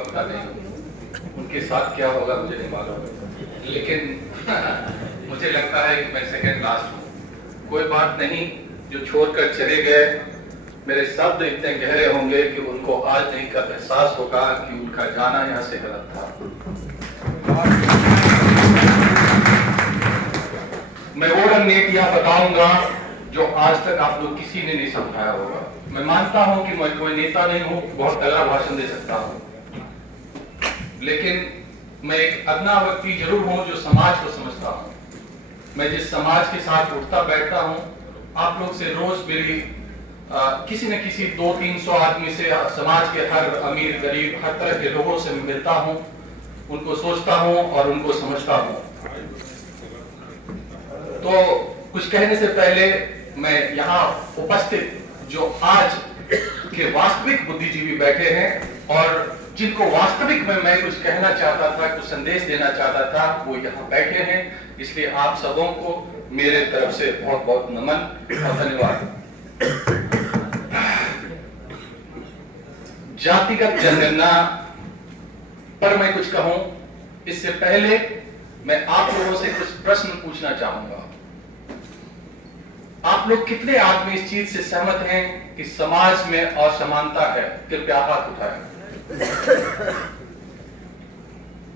वक्ता नहीं हूँ, उनके साथ क्या होगा मुझे नहीं मालूम, लेकिन मुझे लगता है कि मैं सेकंड लास्ट हूँ। कोई बात नहीं, जो छोड़कर चले गए मेरे शब्द इतने गहरे होंगे कि उनको आज नहीं का एहसास होगा कि उनका जाना यहाँ से गलत था। मैं वो रणनीतियां बताऊंगा जो आज तक आप लोग किसी ने नहीं समझाया होगा। मैं मानता हूं कि मैं कोई नेता नहीं हूं, बहुत तगड़ा भाषण दे सकता हूं, लेकिन मैं एक अदना व्यक्ति जरूर हूं जो समाज को समझता हूं। मैं जिस समाज के साथ उठता बैठता हूं, आप लोग से रोज मेरी किसी न किसी 200-300 आदमी से, समाज के हर अमीर गरीब हर तरह के लोगों से मिलता हूं, उनको सोचता हूं और उनको समझता हूं। तो कुछ कहने से पहले मैं यहाँ उपस्थित जो आज के वास्तविक बुद्धिजीवी बैठे हैं और जिनको वास्तविक में मैं कुछ कहना चाहता था, कुछ संदेश देना चाहता था, वो यहाँ बैठे हैं। इसलिए आप सबों को मेरे तरफ से बहुत बहुत नमन और धन्यवाद। जातिगत जनगणना पर मैं कुछ कहूं, इससे पहले मैं आप लोगों से कुछ प्रश्न पूछना चाहूंगा। आप लोग कितने आदमी इस चीज से सहमत हैं कि समाज में असमानता है? कृपया हाथ उठाएं।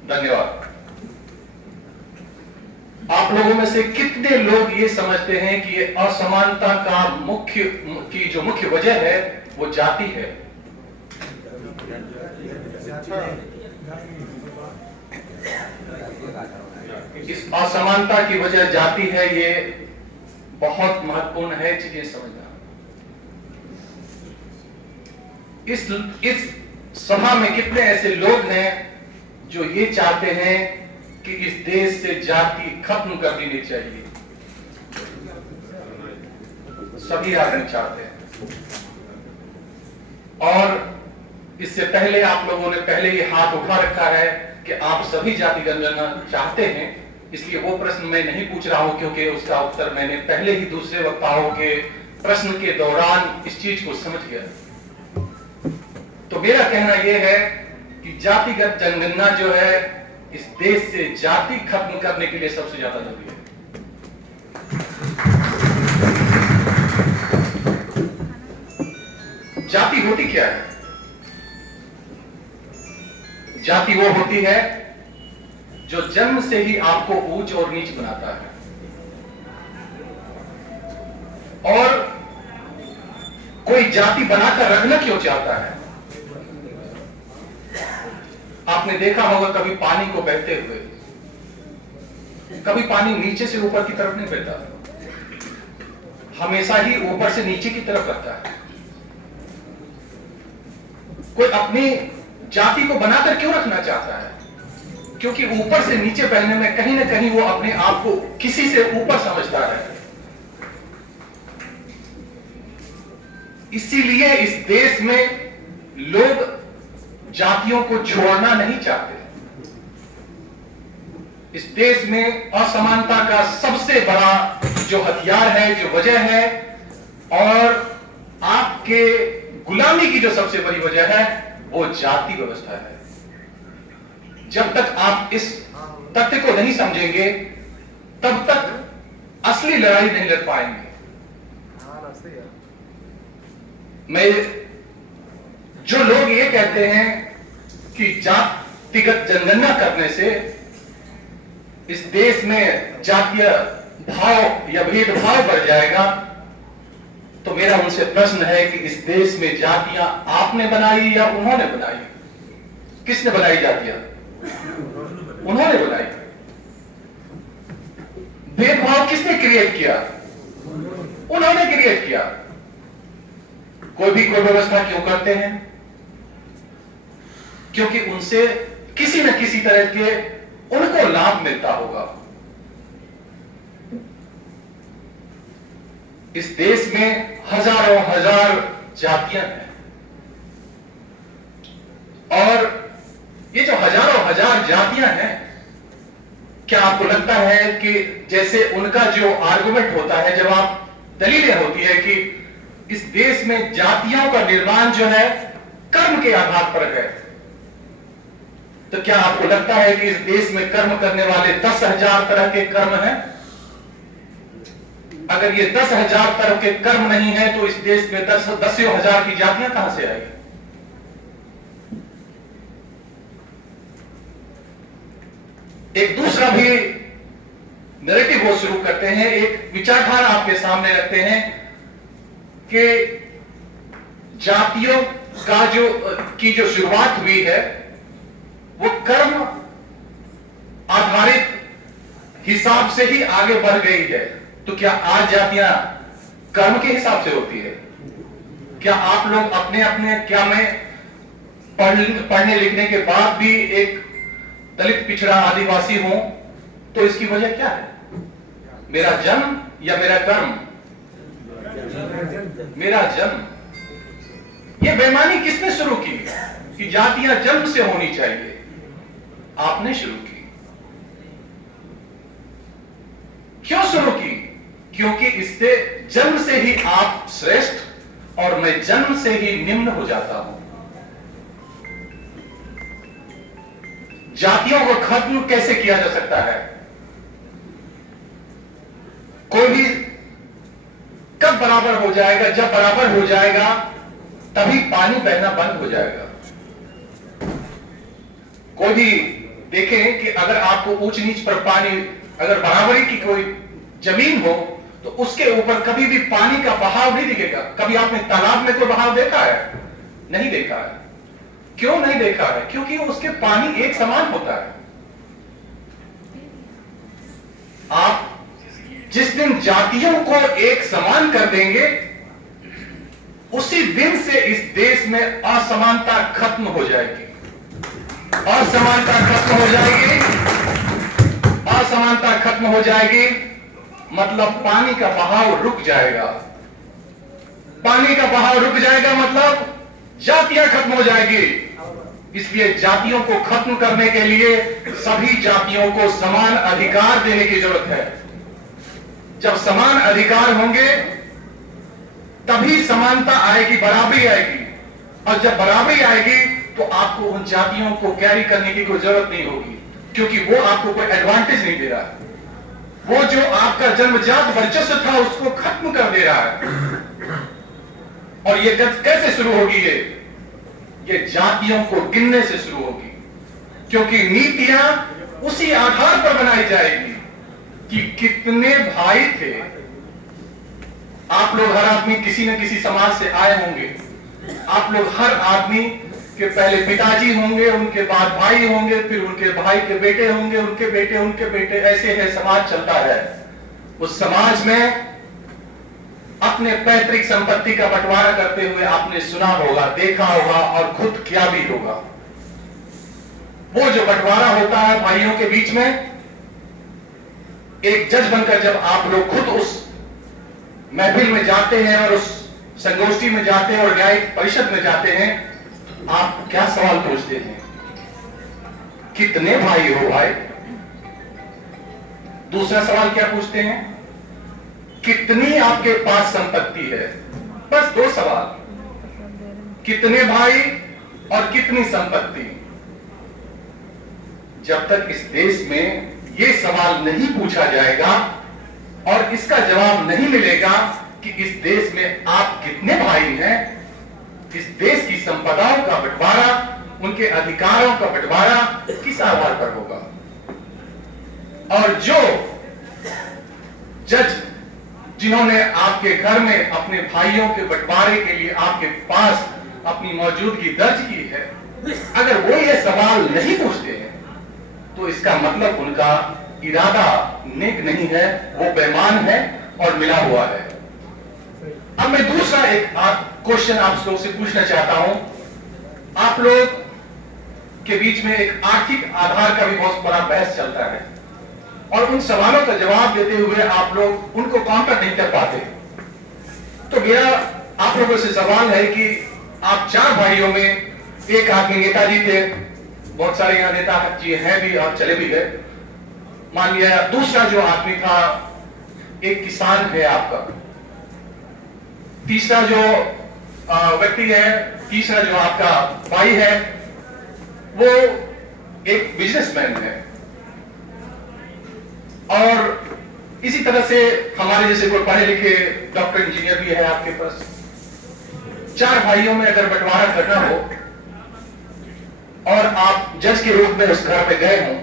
धन्यवाद। आप लोगों में से कितने लोग ये समझते हैं कि ये असमानता का जो मुख्य वजह है वो जाति है? इस असमानता की वजह जाति है, ये बहुत महत्वपूर्ण है चीजें समझना। इस सभा में कितने ऐसे लोग हैं जो ये चाहते हैं कि इस देश से जाति खत्म कर देनी चाहिए? सभी आदमी चाहते हैं। और इससे पहले आप लोगों ने पहले ही हाथ उठा रखा है कि आप सभी जाति जनगणना चाहते हैं। इसलिए वो प्रश्न मैं नहीं पूछ रहा हूं, क्योंकि उसका उत्तर मैंने पहले ही दूसरे वक्ताओं के प्रश्न के दौरान इस चीज को समझ गया। तो मेरा कहना यह है कि जातिगत जनगणना जो है इस देश से जाति खत्म करने के लिए सबसे ज्यादा जरूरी है। जाति होती क्या है? जाति वो होती है जो जन्म से ही आपको ऊंच और नीच बनाता है। और कोई जाति बनाकर रखना क्यों चाहता है? आपने देखा होगा कभी पानी को बहते हुए, कभी पानी नीचे से ऊपर की तरफ नहीं बहता, हमेशा ही ऊपर से नीचे की तरफ बहता है। कोई अपनी जाति को बनाकर क्यों रखना चाहता है? क्योंकि ऊपर से नीचे बहने में कहीं ना कहीं वो अपने आप को किसी से ऊपर समझता है। इसीलिए इस देश में लोग जातियों को छोड़ना नहीं चाहते। इस देश में असमानता का सबसे बड़ा जो हथियार है, जो वजह है, और आपके गुलामी की जो सबसे बड़ी वजह है, वो जाति व्यवस्था है। जब तक आप इस तथ्य को नहीं समझेंगे, तब तक असली लड़ाई नहीं लड़ पाएंगे। मैं जो लोग ये कहते हैं कि जातिगत जनगणना करने से इस देश में जातीय भाव या भेदभाव बढ़ जाएगा, तो मेरा उनसे प्रश्न है कि इस देश में जातियां आपने बनाई या उन्होंने बनाई? किसने बनाई जातियां? उन्होंने बनाई। भेदभाव किसने क्रिएट किया? उन्होंने क्रिएट किया। कोई भी कोई व्यवस्था क्यों करते हैं? क्योंकि उनसे किसी न किसी तरह के उनको लाभ मिलता होगा। इस देश में हजारों हजार जातियां हैं, और ये जो हजारों हजार जातियां हैं, क्या आपको लगता है कि जैसे उनका जो आर्गुमेंट होता है, जब आप दलीलें होती है कि इस देश में जातियों का निर्माण जो है कर्म के आधार पर है, तो क्या आपको लगता है कि इस देश में कर्म करने वाले 10,000 तरह के कर्म हैं? अगर ये 10,000 तरह के कर्म नहीं है तो इस देश में 10,000 की जातियां कहां से आएगी? एक दूसरा भी नैरेटिव वो शुरू करते हैं, एक विचारधारा आपके सामने रखते हैं कि जातियों का जो शुरुआत हुई है वो कर्म आधारित हिसाब से ही आगे बढ़ गई है। तो क्या आज जातियां कर्म के हिसाब से होती है? क्या आप लोग अपने अपने, क्या मैं पढ़ने लिखने के बाद भी एक दलित पिछड़ा आदिवासी हूं तो इसकी वजह क्या है? मेरा जन्म या मेरा कर्म? मेरा जन्म। यह बेईमानी किसने शुरू की कि जातियां जन्म से होनी चाहिए? आपने शुरू की। क्यों शुरू की? क्योंकि इससे जन्म से ही आप श्रेष्ठ और मैं जन्म से ही निम्न हो जाता हूं। जातियों को खत्म कैसे किया जा सकता है? कोई भी कब बराबर हो जाएगा? जब बराबर हो जाएगा तभी पानी बहना बंद हो जाएगा। कोई भी देखें कि अगर आपको ऊंच नीच पर पानी, अगर बराबरी की कोई जमीन हो तो उसके ऊपर कभी भी पानी का बहाव नहीं दिखेगा। कभी आपने तालाब में कोई बहाव देखा है? नहीं देखा है। क्यों नहीं देखा है? क्योंकि उसके पानी एक समान होता है। आप जिस दिन जातियों को एक समान कर देंगे उसी दिन से इस देश में असमानता खत्म हो जाएगी। असमानता खत्म हो जाएगी। असमानता खत्म हो जाएगी मतलब पानी का बहाव रुक जाएगा। पानी का बहाव रुक जाएगा मतलब जातियां खत्म हो जाएगी। इसलिए जातियों को खत्म करने के लिए सभी जातियों को समान अधिकार देने की जरूरत है। जब समान अधिकार होंगे तभी समानता आएगी, बराबरी आएगी। और जब बराबरी आएगी तो आपको उन जातियों को कैरी करने की कोई जरूरत नहीं होगी, क्योंकि वो आपको कोई एडवांटेज नहीं दे रहा है। वो जो आपका जन्मजात वर्चस्व था उसको खत्म कर दे रहा है। और ये कैसे शुरू होगी? ये जातियों को गिनने से शुरू होगी, क्योंकि नीतियां उसी आधार पर बनाई जाएगी कि कितने भाई थे। आप लोग हर आदमी किसी न किसी समाज से आए होंगे। आप लोग हर आदमी के पहले पिताजी होंगे, उनके बाद भाई होंगे, फिर उनके भाई के बेटे होंगे, उनके बेटे, ऐसे है समाज चलता है। उस समाज में अपने पैतृक संपत्ति का बंटवारा करते हुए आपने सुना होगा, देखा होगा और खुद किया भी होगा। वो जो बंटवारा होता है भाइयों के बीच में, एक जज बनकर जब आप लोग खुद उस महफिल में जाते हैं और उस संगोष्ठी में जाते हैं और न्यायिक परिषद में जाते हैं, आप क्या सवाल पूछते हैं? कितने भाई हो भाई? दूसरा सवाल क्या पूछते हैं? कितनी आपके पास संपत्ति है? बस दो सवाल, कितने भाई और कितनी संपत्ति। जब तक इस देश में यह सवाल नहीं पूछा जाएगा और इसका जवाब नहीं मिलेगा कि इस देश में आप कितने भाई हैं, इस देश की संपदाओं का बंटवारा, उनके अधिकारों का बंटवारा किस आधार पर होगा? और जो जज जिन्होंने आपके घर में अपने भाइयों के बंटवारे के लिए आपके पास अपनी मौजूदगी दर्ज की है, अगर वो ये सवाल नहीं पूछते हैं तो इसका मतलब उनका इरादा नेक नहीं है, वो बेईमान है और मिला हुआ है। अब मैं दूसरा एक क्वेश्चन आप लोग से पूछना चाहता हूं। आप लोग के बीच में एक आर्थिक आधार का भी बहुत बड़ा बहस चलता है और उन सवालों का जवाब देते हुए आप लोग उनको काउंटर नहीं कर पाते। तो मेरा आप लोगों से सवाल है कि आप चार भाइयों में एक आदमी नेताजी थे, बहुत सारे यहाँ नेता जी हैं भी और चले भी गए, मान लिया। दूसरा जो आदमी था एक किसान है आपका। तीसरा जो व्यक्ति है, तीसरा जो आपका भाई है, वो एक बिजनेसमैन है, और इसी तरह से हमारे जैसे कोई पढ़े लिखे डॉक्टर इंजीनियर भी है आपके पास। 4 भाइयों में अगर बंटवारा करना हो और आप जज के रूप में उस घर पे गए हो,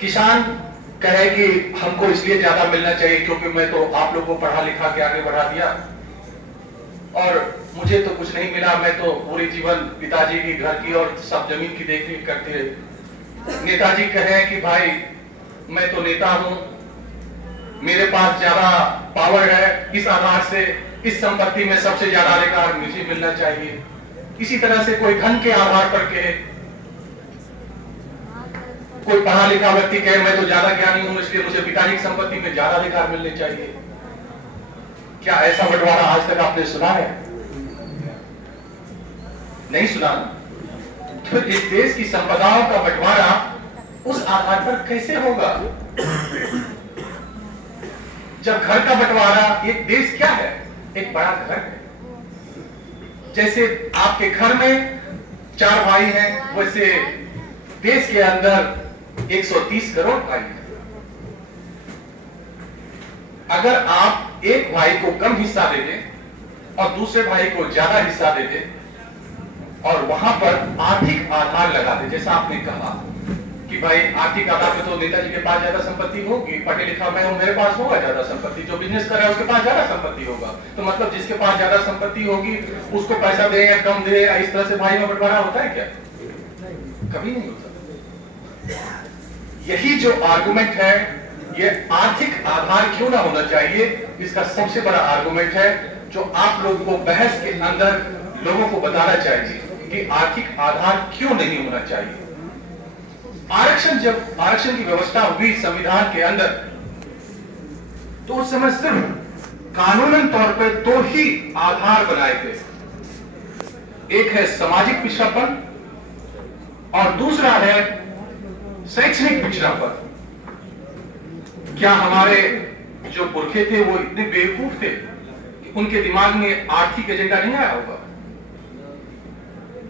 किसान कहे कि हमको इसलिए ज्यादा मिलना चाहिए क्योंकि मैं तो आप लोगों को पढ़ा लिखा के आगे बढ़ा दिया और मुझे तो कुछ नहीं मिला, मैं तो पूरे जीवन पिताजी की घर की और सब जमीन की देखरेख करते हैं। नेताजी कहे कि भाई मैं तो नेता हूं, मेरे पास ज्यादा पावर है, इस आधार से इस संपत्ति में सबसे ज्यादा अधिकार मुझे मिलना चाहिए। इसी तरह से कोई धन के आधार पर कहे, कोई पढ़ा लिखा व्यक्ति कहे मैं तो ज्यादा ज्ञानी हूं इसलिए मुझे पिताजी की संपत्ति में ज्यादा अधिकार मिलने चाहिए। क्या ऐसा बंटवारा आज तक आपने सुना है? नहीं सुना। तो इस देश की संपदाओं का बंटवारा उस आधार पर कैसे होगा? जब घर का बंटवारा, एक देश क्या है? एक बड़ा घर है। जैसे आपके घर में 4 भाई हैं, वैसे देश के अंदर 130 करोड़ भाई हैं। अगर आप एक भाई को कम हिस्सा दे दें और दूसरे भाई को ज्यादा हिस्सा दे दें और वहां पर आर्थिक आधार लगा दें, जैसा आपने कहा कि भाई आर्थिक आधार में तो नेताजी के पास ज्यादा संपत्ति होगी, पढ़े लिखा मैं हूं, मेरे पास होगा ज्यादा संपत्ति, जो बिजनेस कर रहा है उसके पास ज्यादा संपत्ति होगा, तो मतलब जिसके पास ज्यादा संपत्ति होगी उसको पैसा दे या कम दे, इस तरह से भाई में बंटवारा होता है क्या? कभी नहीं होता। यही जो आर्गुमेंट है, ये आर्थिक आधार क्यों ना होना चाहिए, इसका सबसे बड़ा आर्गुमेंट है जो आप लोगों को बहस के अंदर लोगों को बताना चाहिए कि आर्थिक आधार क्यों नहीं होना चाहिए। आरक्षण, जब आरक्षण की व्यवस्था हुई संविधान के अंदर, तो उस समय सिर्फ कानूनन तौर पर 2 ही आधार बनाए थे। एक है सामाजिक पिछड़ापन और दूसरा है शैक्षणिक पिछड़ापन। क्या हमारे जो पुरखे थे वो इतने बेवकूफ थे कि उनके दिमाग में आर्थिक एजेंडा नहीं आया होगा?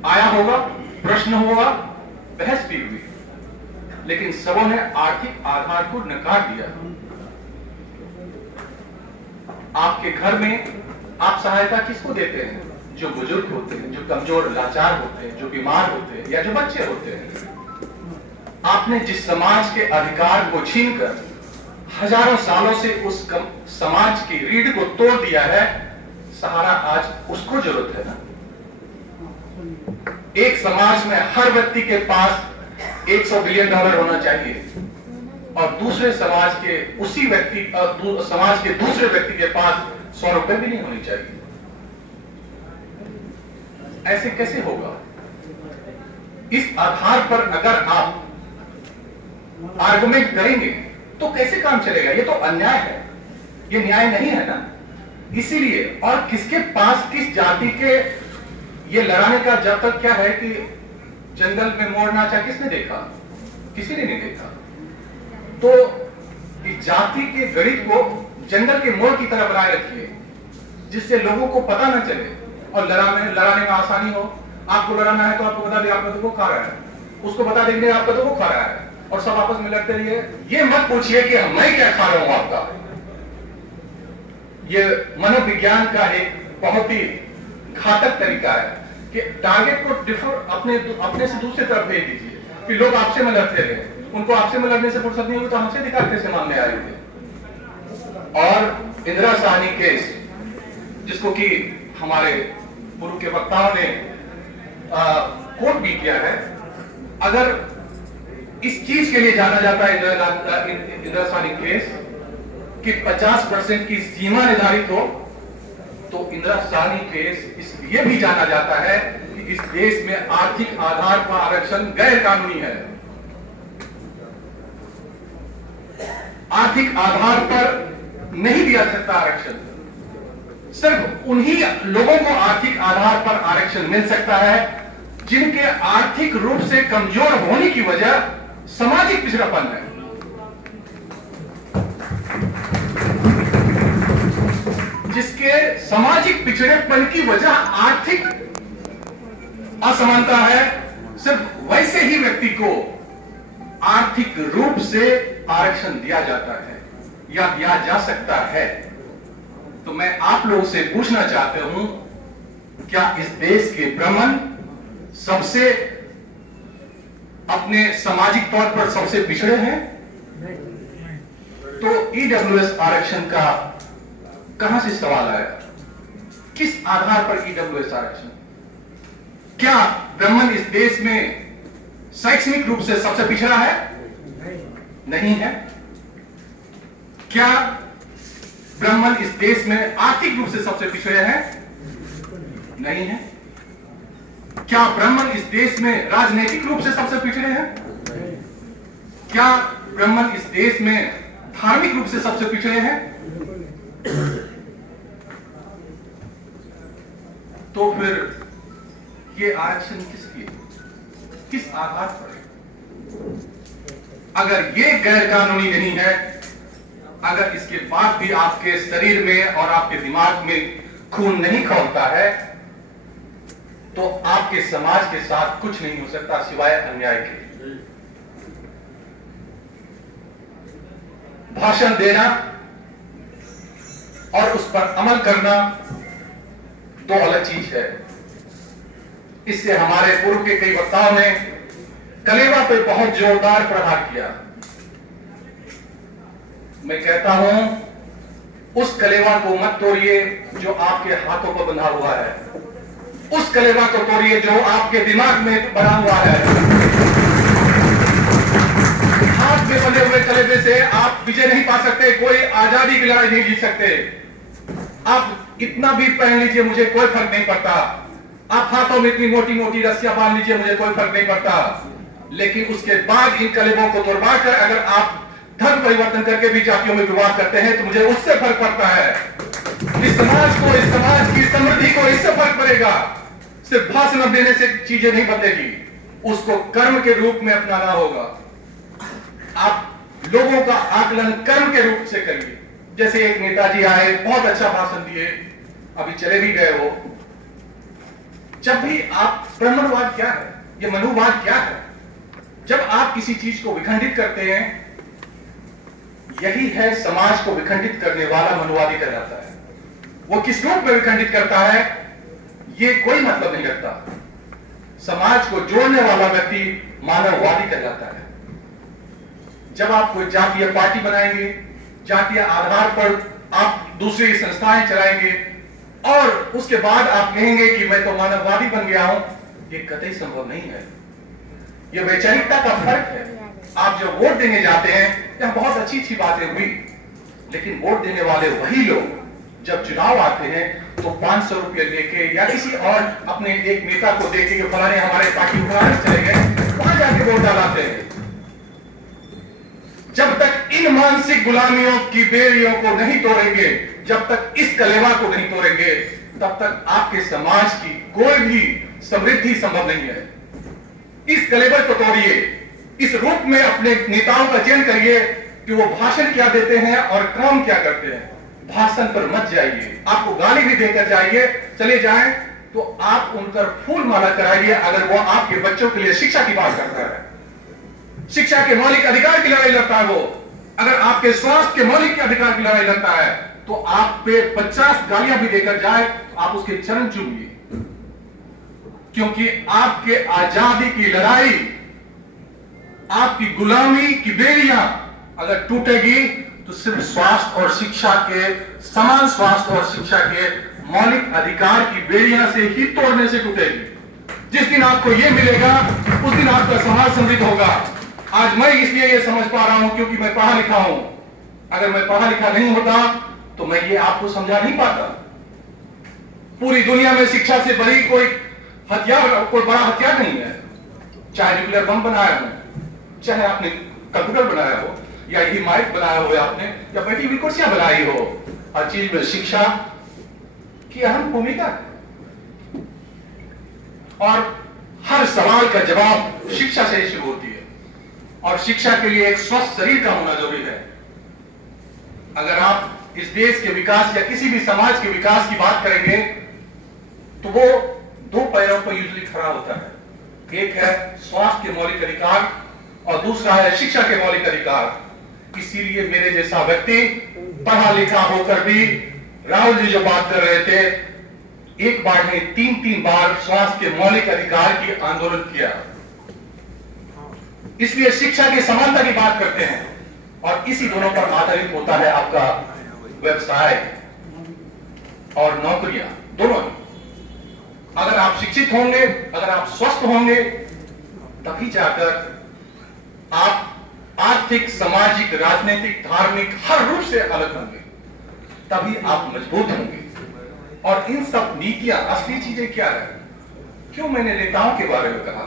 आया होगा, प्रश्न होगा, बहस भी हुई, लेकिन सबों ने आर्थिक आधार को नकार दिया। आपके घर में आप सहायता किसको देते हैं? जो बुजुर्ग होते हैं, जो कमजोर लाचार होते हैं, जो बीमार होते हैं या जो बच्चे होते हैं। आपने जिस समाज के अधिकार को छीनकर हजारों सालों से उस समाज की रीढ़ को तोड़ दिया है, सहारा आज उसको जरूरत है ना। एक समाज में हर व्यक्ति के पास $100 बिलियन होना चाहिए और दूसरे समाज के उसी व्यक्ति समाज के दूसरे व्यक्ति के पास ₹100 भी नहीं होनी चाहिए। ऐसे कैसे होगा? इस आधार पर अगर आप आर्गुमेंट करेंगे तो कैसे काम चलेगा? ये तो अन्याय है, ये न्याय नहीं है ना। इसीलिए, और किसके पास किस जाति के ये लड़ाने का जब तक क्या है कि जंगल में मोर नाचा किसने देखा? किसी ने नहीं देखा। तो इस जाति के गणित को जंगल के मोर की तरह बनाए रखिए, जिससे लोगों को पता न चले और लड़ाने में आसानी हो। आपको लड़ाना है तो आपको बता दें आपका तो वो खा रहा है, उसको बता देंगे आपका तो वो खा रहा है, और सब आपस में लड़ते रहिए। ये मत पूछिए कि मैं क्या खा रहा हूं आपका। ये मनोविज्ञान का एक बहुत ही घातक तरीका है कि टारगेट को डिफर अपने से दूसरी तरफ भेज दीजिए कि लोग आपसे में लड़ते रहे। उनको आपसे में लड़ने से फुर्सत नहीं हुई तो हमसे अधिकार कैसे मांगने आए थे? और इंदिरा साहनी केस, जिसको कि हमारे पूर्व के वक्ताओं ने कोट भी किया है, अगर इस चीज के लिए जाना जाता है इंदिरा साहनी केस कि 50% की सीमा निर्धारित हो, तो इंदिरा साहनी केस इसलिए भी जाना जाता है कि इस देश में आर्थिक आधार पर आरक्षण गैर कानूनी है। आर्थिक आधार पर नहीं दिया सकता आरक्षण। सिर्फ उन्हीं लोगों को आर्थिक आधार पर आरक्षण मिल सकता है जिनके आर्थिक रूप से कमजोर होने की वजह सामाजिक पिछड़ापन है। जिसके सामाजिक पिछड़ेपन की वजह आर्थिक असमानता है, सिर्फ वैसे ही व्यक्ति को आर्थिक रूप से आरक्षण दिया जाता है या दिया जा सकता है। तो मैं आप लोगों से पूछना चाहता हूं, क्या इस देश के ब्राह्मण सबसे अपने सामाजिक तौर पर सबसे पिछड़े हैं? तो ईडब्ल्यूएस आरक्षण का कहां से सवाल आया? किस आधार पर ईडब्ल्यूएस आरक्षण? क्या ब्राह्मण इस देश में शैक्षणिक रूप से सबसे पिछड़ा है? नहीं है। क्या ब्राह्मण इस देश में आर्थिक रूप से सबसे पिछड़े हैं? नहीं है। क्या ब्राह्मण इस देश में राजनीतिक रूप से सबसे पिछड़े हैं? क्या ब्राह्मण इस देश में धार्मिक रूप से सबसे पिछड़े हैं? तो फिर ये आरक्षण किस लिए, किस आधार पर है? अगर ये गैर कानूनी नहीं है, अगर इसके बाद भी आपके शरीर में और आपके दिमाग में खून नहीं खौलता है, तो आपके समाज के साथ कुछ नहीं हो सकता सिवाय अन्याय के। भाषण देना और उस पर अमल करना दो अलग चीज है। इससे हमारे पूर्व के कई वक्ताओं ने कलेवा पे बहुत जोरदार प्रहार किया। मैं कहता हूं, उस कलेवा को मत तोड़िए जो आपके हाथों पर बंधा हुआ है। उस कलेवा को तोड़िए जो आपके दिमाग में बना हुआ है। हाथ में बंधे हुए कलेवे से आप विजय नहीं पा सकते, कोई आजादी की लड़ाई नहीं जीत सकते। आप इतना भी पहन लीजिए, मुझे कोई फर्क नहीं पड़ता। आप हाथों में इतनी मोटी मोटी रस्सियां बांध लीजिए, मुझे कोई फर्क नहीं पड़ता। लेकिन उसके बाद इन कलेबों को तोड़वा कर अगर आप धर्म परिवर्तन करके भी जातियों में विवाद करते हैं तो मुझे उससे फर्क पड़ता है। इस समाज को, इस समाज की समृद्धि को इससे फर्क पड़ेगा। सिर्फ भाषण देने से चीजें नहीं बदलेगी, उसको कर्म के रूप में अपनाना होगा। आप लोगों का आकलन कर्म के रूप से करिए। जैसे एक नेताजी आए, बहुत अच्छा भाषण दिए, अभी चले भी गए वो। जब भी आप, ब्राह्मणवाद क्या है, ये मनुवाद क्या है? जब आप किसी चीज को विखंडित करते हैं, यही है समाज को विखंडित करने वाला मनुवादी कहलाता है। वो किस रूप में विखंडित करता है ये कोई मतलब नहीं रखता। समाज को जोड़ने वाला व्यक्ति मानववादी कहलाता है। जब आप कोई जातीय पार्टी बनाएंगे, जातीय आधार पर आप दूसरी संस्थाएं चलाएंगे और उसके बाद आप कहेंगे कि मैं तो मानववादी बन गया हूं, ये कतई संभव नहीं है। ये वैचारिकता का फर्क है। आप जो वोट देने जाते हैं, यह बहुत अच्छी अच्छी बातें हुई, लेकिन वोट देने वाले वही लोग जब चुनाव आते हैं तो 500 रुपये लेके या किसी और अपने एक नेता को देके कि फलाने हमारे पार्टी उठाने चले गए, वहां जाके वोट डालाते हैं। जब तक इन मानसिक गुलामियों की बेड़ियों को नहीं तोड़ेंगे, जब तक इस कलेवा को नहीं तोड़ेंगे, तब तक आपके समाज की कोई भी समृद्धि संभव नहीं है। इस कलेवर को तोड़िए, इस रूप में अपने नेताओं का चयन करिए कि वो भाषण क्या देते हैं और काम क्या करते हैं। भाषण पर मत जाइए, आपको गाली भी देकर जाइए, चले जाएं तो आप उन पर फूल माला कराइए। अगर वो आपके बच्चों के लिए शिक्षा की बात करता है, शिक्षा के मौलिक अधिकार की लड़ाई लड़ता है, वो अगर आपके स्वास्थ्य के मौलिक अधिकार की लड़ाई लड़ता है, तो आप पे 50 गालियां भी देकर जाए तो आप उसके चरण चूमिए, क्योंकि आपके आजादी की लड़ाई, आपकी गुलामी की बेड़ियां अगर टूटेगी तो सिर्फ स्वास्थ्य और शिक्षा के, समान स्वास्थ्य और शिक्षा के मौलिक अधिकार की बेड़ियां से ही तोड़ने से टूटेगी। जिस दिन आपको यह मिलेगा उस दिन आपका समाज समृद्ध होगा। आज मैं इसलिए यह समझ पा रहा हूं क्योंकि मैं पढ़ा लिखा हूं। अगर मैं पढ़ा लिखा नहीं होता तो मैं ये आपको समझा नहीं पाता। पूरी दुनिया में शिक्षा से बड़ी कोई हथियार, कोई बड़ा हथियार नहीं है। चाहे न्यूक्लियर बम बनाया हो, चाहे आपने कंप्यूटर बनाया हो, या यही माइक बनाया हो आपने, या बैठी हुई कुर्सियां बनाई हो, हर चीज में शिक्षा की अहम भूमिका है। और हर सवाल का जवाब शिक्षा से ही शुरू होती है। और शिक्षा के लिए एक स्वस्थ शरीर का होना जरूरी है। अगर आप इस देश के विकास या किसी भी समाज के विकास की बात करेंगे तो वो दो पैरों पर यूजुअली खड़ा होता है। एक है स्वास्थ्य के मौलिक अधिकार और दूसरा है शिक्षा के मौलिक अधिकार। इसीलिए मेरे जैसा व्यक्ति पढ़ा लिखा होकर भी राहुल जी जो बात कर रहे थे, एक बार नहीं 3-3 बार स्वास्थ्य के मौलिक अधिकार की आंदोलन किया। इसलिए शिक्षा की समानता की बात करते हैं और इसी दोनों पर आधारित होता है आपका व्यवसाय और नौकरियां दोनों ही। अगर आप शिक्षित होंगे, अगर आप स्वस्थ होंगे, तभी जाकर आप आर्थिक, सामाजिक, राजनीतिक, धार्मिक हर रूप से अलग होंगे, तभी आप मजबूत होंगे। और इन सब नीतियां, असली चीजें क्या है? क्यों मैंने नेताओं के बारे में कहा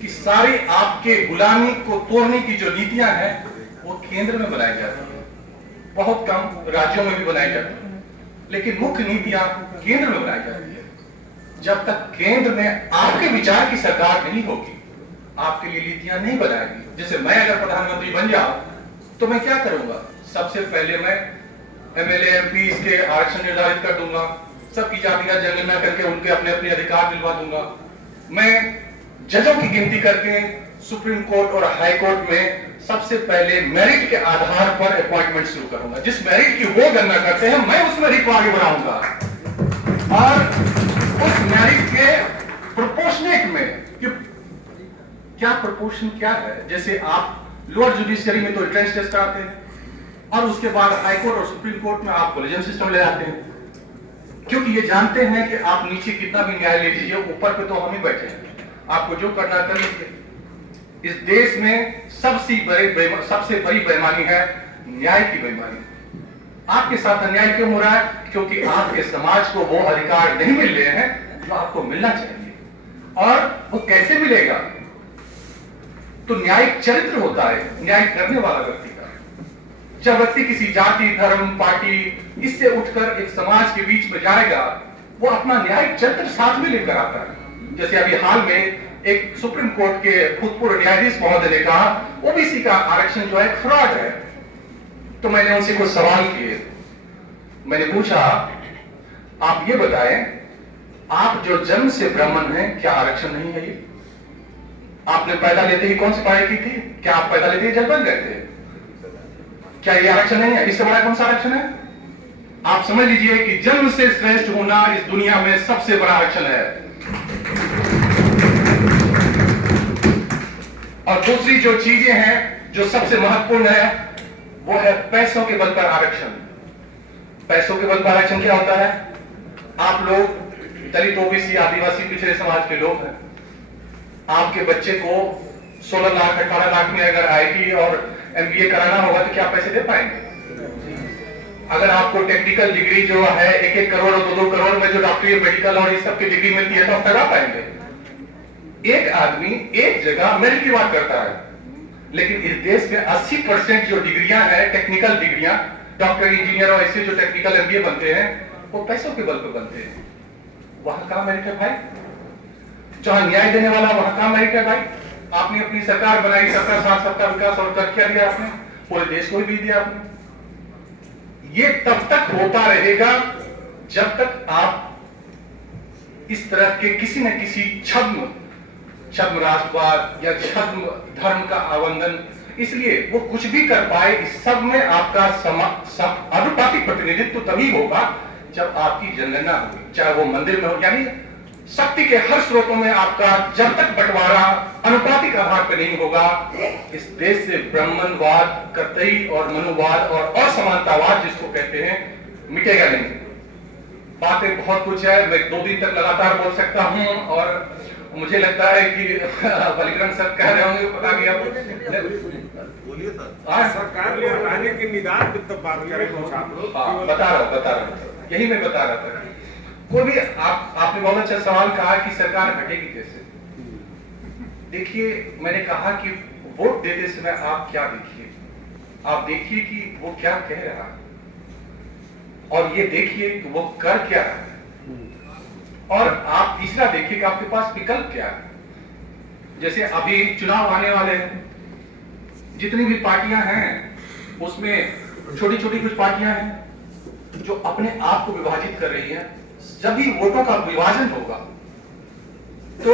कि सारी आपके गुलामी को तोड़ने की जो नीतियां हैं वो केंद्र में बनाई जाती है, बहुत कम राज्यों में भी बनाई जाती है, लेकिन मुख्य नीतियां केंद्र में बनाई जाती है। जब तक केंद्र में आपके विचार की सरकार नहीं होगी, आपके लिए नीतियां नहीं बनाएगी। जैसे मैं अगर प्रधानमंत्री बन जाऊं तो मैं क्या करूंगा? सबसे पहले मैं एमएलए, एमपी इसके आरक्षण निर्धारित कर दूंगा, सबकी जातिगत जनगणना करके उनके अपने अपने अधिकार दिलवा दूंगा। मैं जजों की गिनती करके सुप्रीम कोर्ट और हाई कोर्ट में सबसे पहले मेरिट के आधार पर अपॉइंटमेंट शुरू करूंगा। जिस मेरिट की वो गणना करते हैं, मैं उस मेरिट को आगे बढ़ाऊंगा और उस मेरिट के प्रोपोर्शनेट में क्या प्रोपोर्शन क्या है। जैसे आप लोअर जुडिशियरी में तो एंट्रेंस टेस्ट कराते हैं और उसके बाद हाई कोर्ट और सुप्रीम कोर्ट में आप कोलिजन सिस्टम ले आते हैं, क्योंकि ये जानते हैं कि आप नीचे कितना भी न्याय ले लीजिए, ऊपर पे तो हम ही बैठे हैं, आपको जो करना कर लीजिए। इस देश में सबसे बड़ी बेईमानी है न्याय की बेईमानी। आपके साथ अन्याय क्यों हो रहा है? क्योंकि आपके समाज को वो अधिकार नहीं मिल रहे हैं जो आपको मिलना चाहिए। और वो कैसे मिलेगा? तो न्यायिक चरित्र होता है न्याय करने वाला व्यक्ति का। जब व्यक्ति किसी जाति, धर्म, पार्टी इससे उठकर एक समाज के बीच में जाएगा, वो अपना न्यायिक चरित्र साथ में लेकर आता है। जैसे अभी हाल में एक सुप्रीम कोर्ट के भूतपूर्व न्यायाधीश महोदय ने कहा ओबीसी का आरक्षण जो है फ्रॉड है। तो मैंने उनसे कुछ सवाल किए। मैंने पूछा, आप ये बताएं, आप जो जन्म से ब्राह्मण हैं, क्या आरक्षण नहीं है ये? आपने पैदा लेते ही कौन सी पढ़ाई की थी? क्या आप पैदा लेते ही जज बन गए थे? क्या ये आरक्षण नहीं है? इससे बड़ा कौन सा आरक्षण है? आप समझ लीजिए कि जन्म से श्रेष्ठ होना इस दुनिया में सबसे बड़ा आरक्षण है। और दूसरी जो चीजें हैं जो सबसे महत्वपूर्ण है, वो है पैसों के बल पर आरक्षण। पैसों के बल पर आरक्षण क्या होता है? आप लोग दलित, ओबीसी, आदिवासी, पिछड़े समाज के लोग हैं। आपके बच्चे को 16 लाख 18 लाख में अगर आईटी और एमबीए कराना होगा तो क्या पैसे दे पाएंगे? अगर आपको टेक्निकल डिग्री जो है 1-1 करोड़ और 2-2 करोड़ में जो डॉक्टरी, मेडिकल और इस सब की डिग्री मिलती है तो आप करा पाएंगे? एक आदमी एक जगह मेरिट की बात करता है, लेकिन इस देश में 80% जो डिग्रियां हैं, टेक्निकल डिग्रियां, डॉक्टर, इंजीनियर और ऐसे जो टेक्निकल एमबीए बनते हैं, वो पैसों के बल पर बनते हैं। वहां कहां मेरिट है भाई? जहां न्याय देने वाला वहां कहां मेरिट है भाई? आपने अपनी सरकार बनाई, सबका साथ सबका विकास, और कर क्या दिया आपने? पूरे देश को भी दिया आपने। ये तब तक होता रहेगा जब तक आप इस तरह के किसी न किसी छद्म राष्ट्रवाद या छद्म धर्म का आवंदन, इसलिए वो कुछ भी कर पाए, इस सब में आपका आनुपातिक प्रतिनिधित्व तभी होगा जब आपकी जनगणना होगी, चाहे वो मंदिर में हो। यानी शक्ति के हर स्रोतों में आपका जब तक बंटवारा अनुपातिक आधार पर नहीं होगा, इस देश से ब्राह्मणवाद, कतई और मनुवाद और असमानतावाद जिसको कहते हैं, मिटेगा नहीं। बातें बहुत कुछ है, मैं 2 दिन तक लगातार बोल सकता हूं और मुझे लगता है कि बलिग्राम सर कह रहे होंगे, पता नहीं आपको। बोलिए सर। सरकार ने हटाने के निदान पे तब बात करें कुछ आप लोग। बता रहा यही मैं बता रहा था। कोई भी आपने बहुत अच्छा सवाल कहा कि सरकार हटेगी कैसे। देखिए, मैंने कहा कि वोट देते समय आप क्या देखिए, आप देखिए कि वो क्या कह रहा है और ये देखिए कि वो कर क्या रहा है, और आप तीसरा देखिए कि आपके पास विकल्प क्या है। जैसे अभी चुनाव आने वाले हैं, जितनी भी पार्टियां हैं उसमें छोटी छोटी कुछ पार्टियां हैं जो अपने आप को विभाजित कर रही हैं। जब भी वोटों का विभाजन होगा तो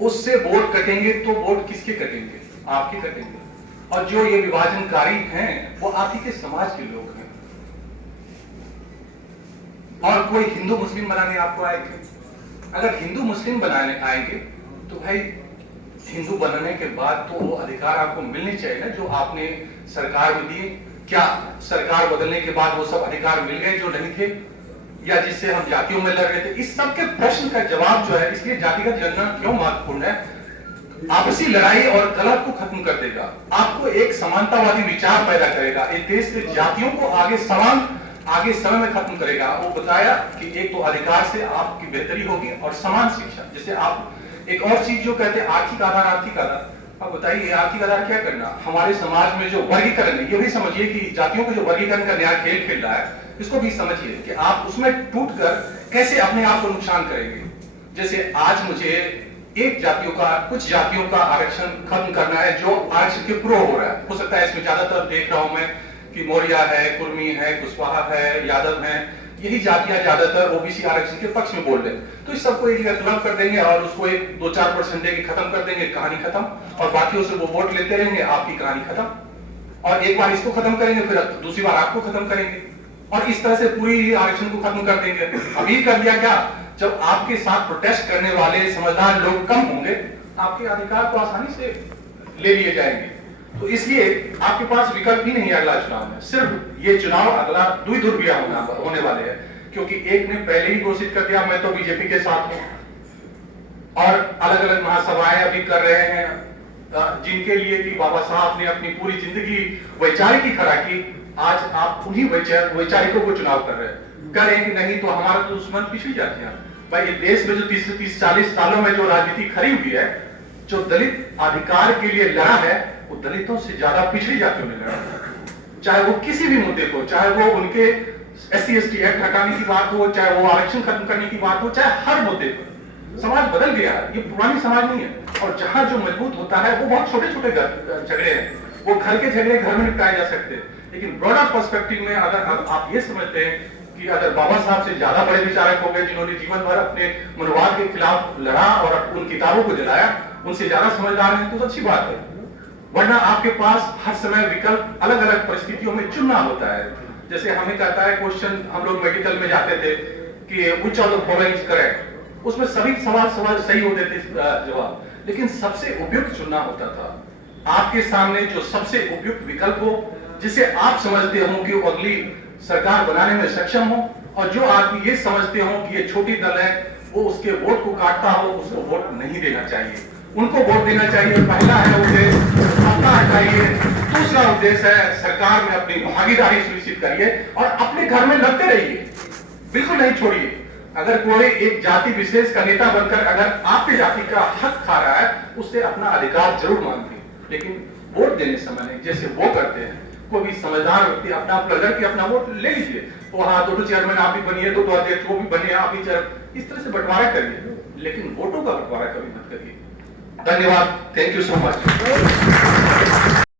उससे वोट कटेंगे तो वोट किसके कटेंगे? आपके कटेंगे। और जो ये विभाजनकारी हैं वो आप ही के समाज के लोग हैं। और कोई हिंदू मुस्लिम बनाने आपको आएंगे? अगर हिंदू मुस्लिम बनाने आएंगे तो भाई हिंदू बनने के बाद तो वो अधिकार आपको मिलने चाहिए ना जो आपने सरकार में दिए। क्या सरकार बदलने के बाद वो सब अधिकार मिल गए जो नहीं थे, या जिससे हम जातियों में लड़ रहे थे? इस सब के प्रश्न का जवाब जो है, इसलिए जातिगत जनगणना क्यों महत्वपूर्ण है, आपसी लड़ाई और कलह को खत्म कर देगा, आपको एक समानतावादी विचार पैदा करेगा, इस देश के जातियों को आगे समय में खत्म करेगा। वो बताया कि एक तो अधिकार से आपकी बेहतरी होगी और समान शिक्षा। जैसे आप एक और चीज जो कहते हैं आर्थिक आधार, अब बताइए आर्थिक आधार क्या करना? हमारे समाज में जो वर्गीकरण है, ये भी समझिए कि जातियों को जो वर्गीकरण का नया खेल खेल रहा है, इसको भी समझिए कि आप उसमें टूटकर कैसे अपने आप को नुकसान करेंगे। जैसे आज मुझे कुछ जातियों का आरक्षण खत्म करना है जो आरक्षण के प्रो हो रहा है। हो सकता है इसमें ज्यादातर देख रहा हूं मैं कि मौर्य है, कुर्मी है, कुशवाहा है, यादव है, यही जातियां ज्यादातर ओबीसी आरक्षण के पक्ष में बोल रहे हैं। तो इस सबको एक जगह क्लब कर देंगे और उसको एक 2-4% देके खत्म कर देंगे, कहानी खत्म। और बाकियों से वो वोट लेते रहेंगे, आपकी कहानी खत्म। और एक बार इसको खत्म करेंगे, फिर दूसरी बार आपको खत्म करेंगे, और इस तरह से पूरी आरक्षण को खत्म कर देंगे। अभी कर दिया क्या? जब आपके साथ प्रोटेस्ट करने वाले समझदार लोग कम होंगे, आपके अधिकार को आसानी से ले लिए जाएंगे। तो इसलिए आपके पास विकल्प ही नहीं है अगला चुनाव में। सिर्फ ये चुनाव अगला दुर्बिया होने वाले हैं, क्योंकि एक ने पहले ही घोषित कर दिया मैं तो बीजेपी के साथ हूं, और अलग अलग महासभाएं अभी कर रहे हैं जिनके लिए कि बाबा साहब ने अपनी पूरी जिंदगी वैचारिक ही खड़ा की। आज आप उन्हीं वैचारिकों को चुनाव कर रहे हैं। करें कि नहीं तो हमारा तो दुश्मन पिछड़ी जाते हैं भाई। ये देश में जो 30-40 सालों में जो राजनीति खड़ी हुई है, जो दलित अधिकार के लिए लड़ा है, वो दलितों से ज्यादा पिछड़ी जातियों ने लड़ा है। चाहे वो किसी भी मुद्दे को, चाहे वो उनके SC/ST एक्ट हटाने की बात हो, चाहे वो आरक्षण खत्म करने की बात हो, चाहे हर मुद्दे पर। समाज बदल गया है, ये पुरानी समाज नहीं है। और जहां जो मजबूत होता है वो बहुत छोटे छोटे झगड़े हैं, वो घर के झगड़े घर में निपटाए जा सकते हैं। लेकिन ब्रॉडर पर्सपेक्टिव में अगर आप ये समझते हैं कि अगर बाबा साहब से ज्यादा बड़े विचारक हो गए जिन्होंने जीवन भर अपने मनोवाद के खिलाफ लड़ा और उन किताबों को जलाया, उनसे ज्यादा समझदार हैं, तो अच्छी बात है। वरना आपके पास हर समय विकल्प अलग अलग परिस्थितियों में चुनना होता है। जैसे हमें कहता है क्वेश्चन, हम लोग मेडिकल में जाते थे कि which of the following is correct, उसमें सभी सवाल सही होते थे जवाब, लेकिन सबसे उपयुक्त चुनना होता था। आपके सामने जो सबसे उपयुक्त विकल्प हो, जिसे आप समझते हो कि वो अगली सरकार बनाने में सक्षम हो, और जो आदमी ये समझते हो कि ये छोटी दल है, वो उसके वोट को काटता हो, उसको वोट नहीं देना चाहिए। उनको वोट देना चाहिए। पहला है उद्देश्य अपना हटाइए, दूसरा उद्देश्य है सरकार में अपनी भागीदारी सुनिश्चित करिए और अपने घर में लड़ते रहिए, बिल्कुल नहीं छोड़िए। अगर कोई एक जाति विशेष का नेता बनकर अगर आपकी जाति का हक खा रहा है, उससे अपना अधिकार जरूर मांगिए, लेकिन वोट देने समय जैसे वो करते हैं, कोई भी समझदार व्यक्ति अपना लड़ के अपना वोट ले लीजिए। तो हाँ, 2 चेयरमैन आप भी बनिए, 2 अध्यक्ष वो भी बनिए, आप भी इस तरह से बंटवारा करिए, लेकिन वोटों का बंटवारा कभी मत करिए। धन्यवाद, थैंक यू सो मच।